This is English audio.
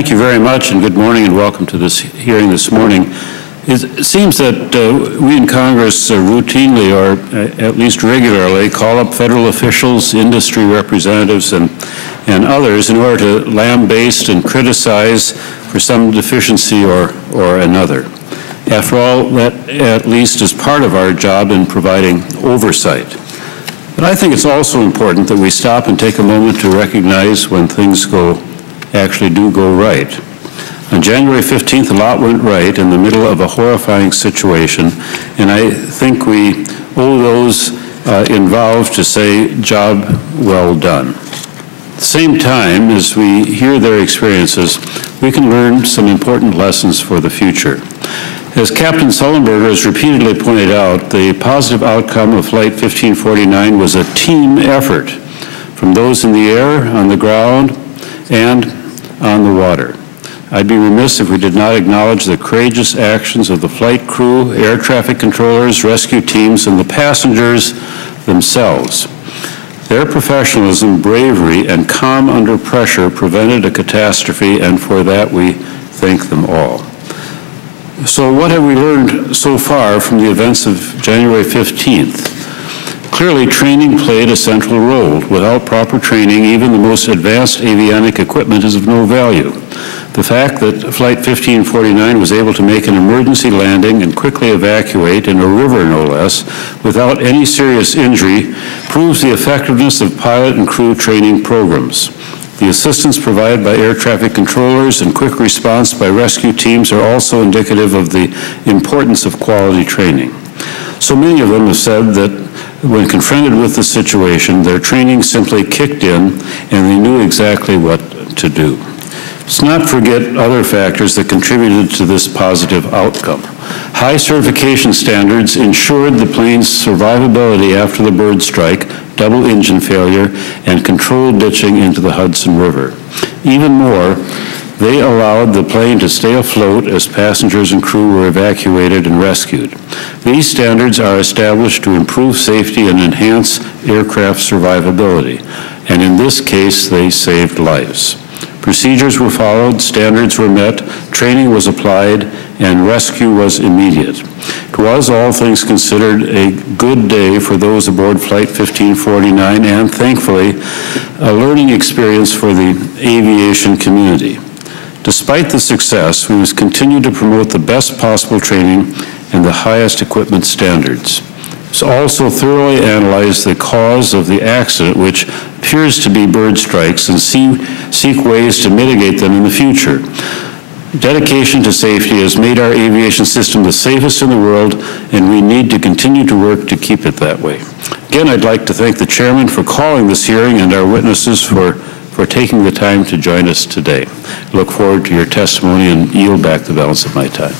Thank you very much, and good morning, and welcome to this hearing this morning. It seems that we in Congress routinely, or at least regularly, call up federal officials, industry representatives, and others in order to lambaste and criticize for some deficiency or another. After all, that at least is part of our job in providing oversight. But I think it's also important that we stop and take a moment to recognize when things actually do go right. On January 15th, a lot went right in the middle of a horrifying situation, and I think we owe those involved to say, job well done. At the same time, as we hear their experiences, we can learn some important lessons for the future. As Captain Sullenberger has repeatedly pointed out, the positive outcome of Flight 1549 was a team effort from those in the air, on the ground, and on the water. I'd be remiss if we did not acknowledge the courageous actions of the flight crew, air traffic controllers, rescue teams, and the passengers themselves. Their professionalism, bravery, and calm under pressure prevented a catastrophe, and for that we thank them all. So what have we learned so far from the events of January 15th? Clearly, training played a central role. Without proper training, even the most advanced avionic equipment is of no value. The fact that Flight 1549 was able to make an emergency landing and quickly evacuate in a river, no less, without any serious injury, proves the effectiveness of pilot and crew training programs. The assistance provided by air traffic controllers and quick response by rescue teams are also indicative of the importance of quality training. So many of them have said that when confronted with the situation, their training simply kicked in and they knew exactly what to do. Let's not forget other factors that contributed to this positive outcome. High certification standards ensured the plane's survivability after the bird strike, double engine failure, and controlled ditching into the Hudson River. Even more, they allowed the plane to stay afloat as passengers and crew were evacuated and rescued. These standards are established to improve safety and enhance aircraft survivability, and in this case, they saved lives. Procedures were followed, standards were met, training was applied, and rescue was immediate. It was, all things considered, a good day for those aboard Flight 1549 and, thankfully, a learning experience for the aviation community. Despite the success, we must continue to promote the best possible training and the highest equipment standards. We also thoroughly analyze the cause of the accident, which appears to be bird strikes, and seek ways to mitigate them in the future. Dedication to safety has made our aviation system the safest in the world, and we need to continue to work to keep it that way. Again, I'd like to thank the chairman for calling this hearing and our witnesses for taking the time to join us today. I look forward to your testimony and yield back the balance of my time.